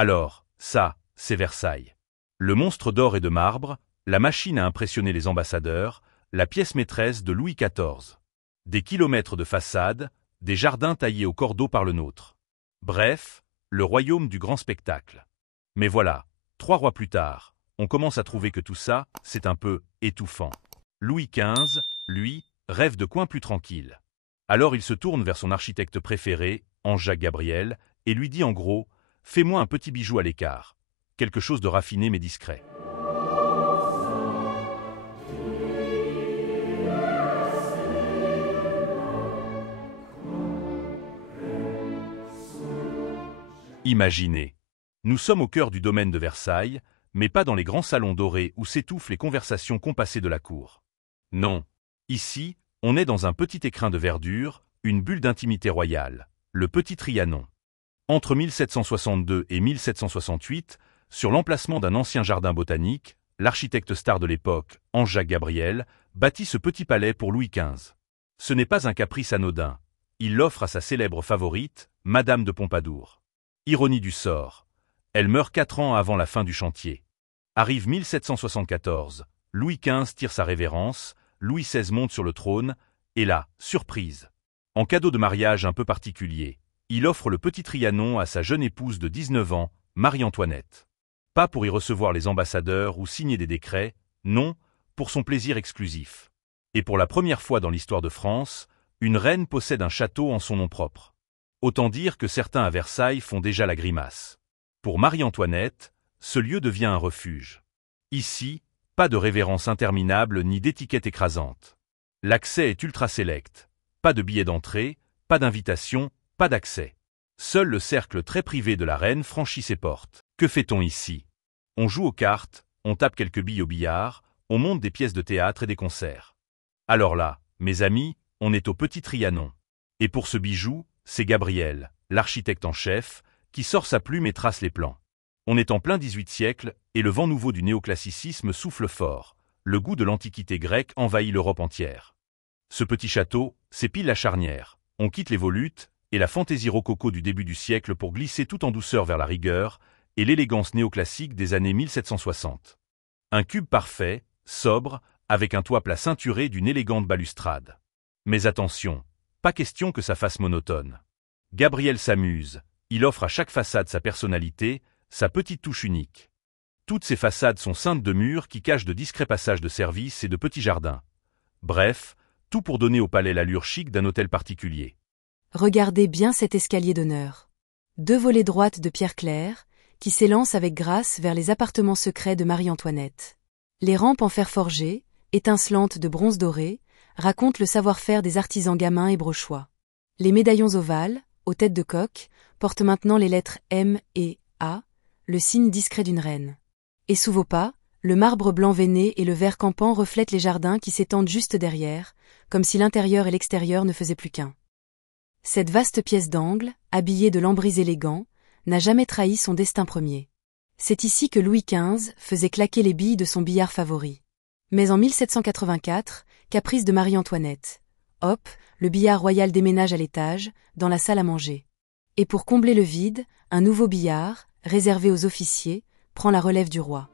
Alors, ça, c'est Versailles. Le monstre d'or et de marbre, la machine à impressionner les ambassadeurs, la pièce maîtresse de Louis XIV. Des kilomètres de façade, des jardins taillés au cordeau par le nôtre. Bref, le royaume du grand spectacle. Mais voilà, 3 rois plus tard, on commence à trouver que tout ça, c'est un peu étouffant. Louis XV, lui, rêve de coins plus tranquilles. Alors il se tourne vers son architecte préféré, Ange-Jacques Gabriel, et lui dit en gros « Fais-moi un petit bijou à l'écart. Quelque chose de raffiné mais discret. » Imaginez. Nous sommes au cœur du domaine de Versailles, mais pas dans les grands salons dorés où s'étouffent les conversations compassées de la cour. Non. Ici, on est dans un petit écrin de verdure, une bulle d'intimité royale, le Petit Trianon. Entre 1762 et 1768, sur l'emplacement d'un ancien jardin botanique, l'architecte star de l'époque, Ange-Jacques Gabriel, bâtit ce petit palais pour Louis XV. Ce n'est pas un caprice anodin. Il l'offre à sa célèbre favorite, Madame de Pompadour. Ironie du sort. Elle meurt 4 ans avant la fin du chantier. Arrive 1774. Louis XV tire sa révérence, Louis XVI monte sur le trône, et là, surprise. En cadeau de mariage un peu particulier, il offre le Petit Trianon à sa jeune épouse de 19 ans, Marie-Antoinette. Pas pour y recevoir les ambassadeurs ou signer des décrets, non, pour son plaisir exclusif. Et pour la première fois dans l'histoire de France, une reine possède un château en son nom propre. Autant dire que certains à Versailles font déjà la grimace. Pour Marie-Antoinette, ce lieu devient un refuge. Ici, pas de révérence interminable ni d'étiquette écrasante. L'accès est ultra sélect. Pas de billet d'entrée, pas d'invitation, pas d'accès. Seul le cercle très privé de la reine franchit ses portes. Que fait-on ici? On joue aux cartes, on tape quelques billes au billard, on monte des pièces de théâtre et des concerts. Alors là, mes amis, on est au Petit Trianon. Et pour ce bijou, c'est Gabriel, l'architecte en chef, qui sort sa plume et trace les plans. On est en plein XVIIIe siècle et le vent nouveau du néoclassicisme souffle fort. Le goût de l'antiquité grecque envahit l'Europe entière. Ce petit château, c'est pile la charnière. On quitte les volutes et la fantaisie rococo du début du siècle pour glisser tout en douceur vers la rigueur et l'élégance néoclassique des années 1760. Un cube parfait, sobre, avec un toit plat ceinturé d'une élégante balustrade. Mais attention, pas question que ça fasse monotone. Gabriel s'amuse, il offre à chaque façade sa personnalité, sa petite touche unique. Toutes ces façades sont ceintes de murs qui cachent de discrets passages de service et de petits jardins. Bref, tout pour donner au palais l'allure chic d'un hôtel particulier. Regardez bien cet escalier d'honneur. 2 volets droites de pierre claire, qui s'élancent avec grâce vers les appartements secrets de Marie-Antoinette. Les rampes en fer forgé, étincelantes de bronze doré, racontent le savoir-faire des artisans gamins et brochois. Les médaillons ovales, aux têtes de coq, portent maintenant les lettres M et A, le signe discret d'une reine. Et sous vos pas, le marbre blanc veiné et le vert campant reflètent les jardins qui s'étendent juste derrière, comme si l'intérieur et l'extérieur ne faisaient plus qu'un. Cette vaste pièce d'angle, habillée de lambris élégants, n'a jamais trahi son destin premier. C'est ici que Louis XV faisait claquer les billes de son billard favori. Mais en 1784, caprice de Marie-Antoinette. Hop, le billard royal déménage à l'étage, dans la salle à manger. Et pour combler le vide, un nouveau billard, réservé aux officiers, prend la relève du roi.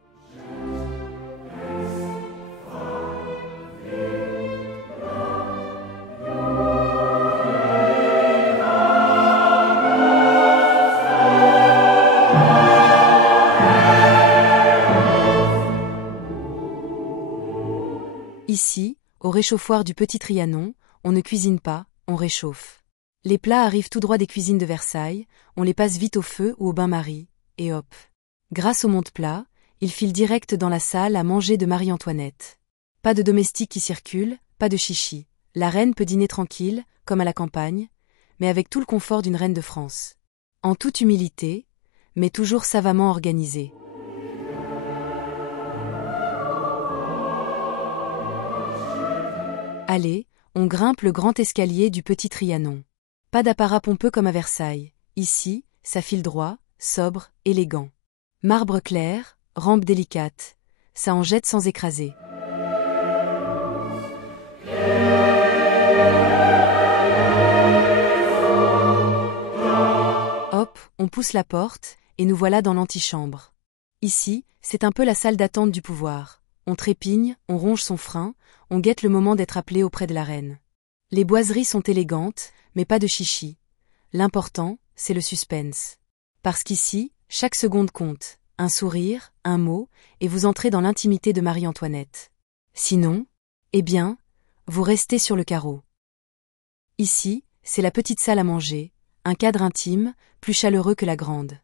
Ici, au réchauffoir du Petit Trianon, on ne cuisine pas, on réchauffe. Les plats arrivent tout droit des cuisines de Versailles, on les passe vite au feu ou au bain-marie, et hop. Grâce au monte-plat, ils filent direct dans la salle à manger de Marie-Antoinette. Pas de domestique qui circule, pas de chichi. La reine peut dîner tranquille, comme à la campagne, mais avec tout le confort d'une reine de France. En toute humilité, mais toujours savamment organisée. Allez, on grimpe le grand escalier du Petit Trianon. Pas d'apparat pompeux comme à Versailles. Ici, ça file droit, sobre, élégant. Marbre clair, rampe délicate. Ça en jette sans écraser. Hop, on pousse la porte, et nous voilà dans l'antichambre. Ici, c'est un peu la salle d'attente du pouvoir. On trépigne, on ronge son frein, on guette le moment d'être appelé auprès de la reine. Les boiseries sont élégantes, mais pas de chichi. L'important, c'est le suspense. Parce qu'ici, chaque seconde compte. Un sourire, un mot, et vous entrez dans l'intimité de Marie-Antoinette. Sinon, eh bien, vous restez sur le carreau. Ici, c'est la petite salle à manger, un cadre intime, plus chaleureux que la grande.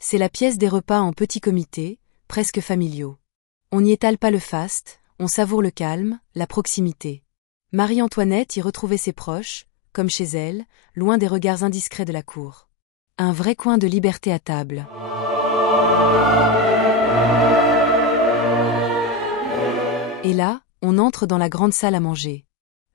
C'est la pièce des repas en petit comité, presque familiaux. On n'y étale pas le faste, on savoure le calme, la proximité. Marie-Antoinette y retrouvait ses proches, comme chez elle, loin des regards indiscrets de la cour. Un vrai coin de liberté à table. Et là, on entre dans la grande salle à manger.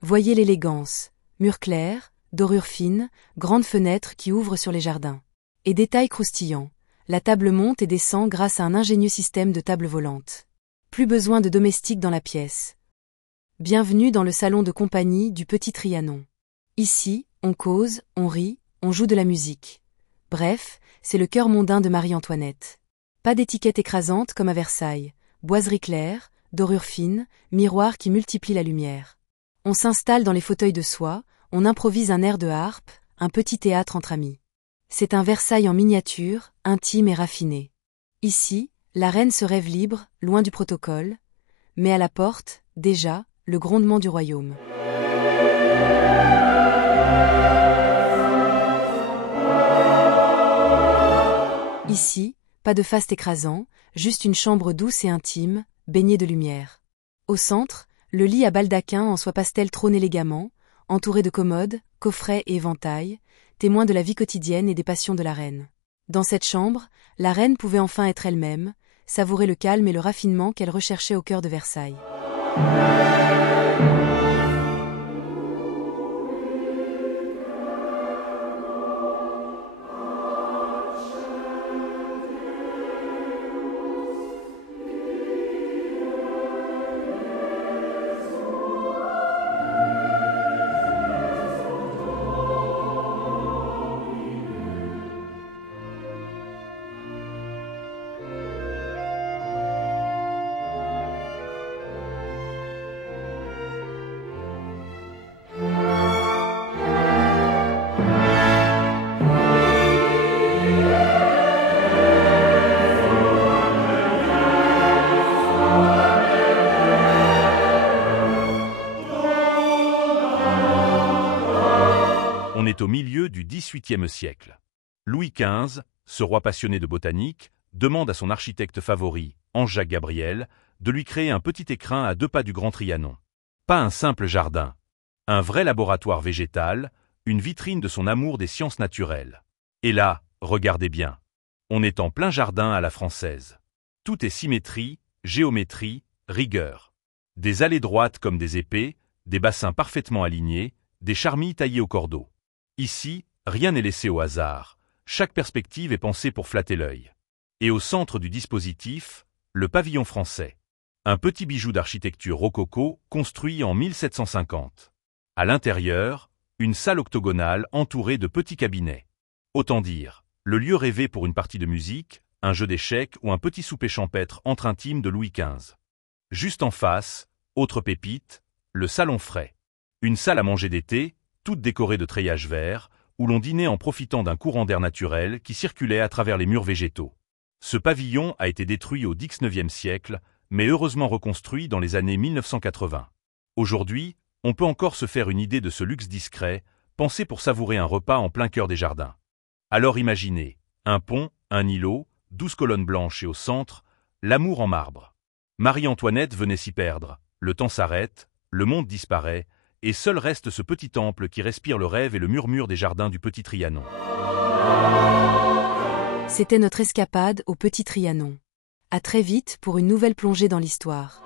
Voyez l'élégance, murs clairs, dorures fines, grandes fenêtres qui ouvrent sur les jardins. Et détails croustillants, la table monte et descend grâce à un ingénieux système de table volante. Plus besoin de domestique dans la pièce. Bienvenue dans le salon de compagnie du Petit Trianon. Ici, on cause, on rit, on joue de la musique. Bref, c'est le cœur mondain de Marie-Antoinette. Pas d'étiquette écrasante comme à Versailles, boiserie claire, dorures fines, miroirs qui multiplient la lumière. On s'installe dans les fauteuils de soie, on improvise un air de harpe, un petit théâtre entre amis. C'est un Versailles en miniature, intime et raffiné. Ici, la reine se rêve libre, loin du protocole, mais à la porte, déjà, le grondement du royaume. Ici, pas de faste écrasant, juste une chambre douce et intime, baignée de lumière. Au centre, le lit à baldaquin en soie pastel trône élégamment, entouré de commodes, coffrets et éventails, témoins de la vie quotidienne et des passions de la reine. Dans cette chambre, la reine pouvait enfin être elle-même, savourer le calme et le raffinement qu'elle recherchait au cœur de Versailles. On est au milieu du XVIIIe siècle. Louis XV, ce roi passionné de botanique, demande à son architecte favori, Ange-Jacques Gabriel, de lui créer un petit écrin à 2 pas du Grand Trianon. Pas un simple jardin, un vrai laboratoire végétal, une vitrine de son amour des sciences naturelles. Et là, regardez bien, on est en plein jardin à la française. Tout est symétrie, géométrie, rigueur. Des allées droites comme des épées, des bassins parfaitement alignés, des charmilles taillées au cordeau. Ici, rien n'est laissé au hasard, chaque perspective est pensée pour flatter l'œil. Et au centre du dispositif, le pavillon français. Un petit bijou d'architecture rococo construit en 1750. À l'intérieur, une salle octogonale entourée de petits cabinets. Autant dire, le lieu rêvé pour une partie de musique, un jeu d'échecs ou un petit souper champêtre entre intimes de Louis XV. Juste en face, autre pépite, le salon frais. Une salle à manger d'été, toute décorée de treillages verts, où l'on dînait en profitant d'un courant d'air naturel qui circulait à travers les murs végétaux. Ce pavillon a été détruit au XIXe siècle, mais heureusement reconstruit dans les années 1980. Aujourd'hui, on peut encore se faire une idée de ce luxe discret, pensé pour savourer un repas en plein cœur des jardins. Alors imaginez, un pont, un îlot, 12 colonnes blanches et au centre, l'amour en marbre. Marie-Antoinette venait s'y perdre, le temps s'arrête, le monde disparaît, et seul reste ce petit temple qui respire le rêve et le murmure des jardins du Petit Trianon. C'était notre escapade au Petit Trianon. À très vite pour une nouvelle plongée dans l'histoire.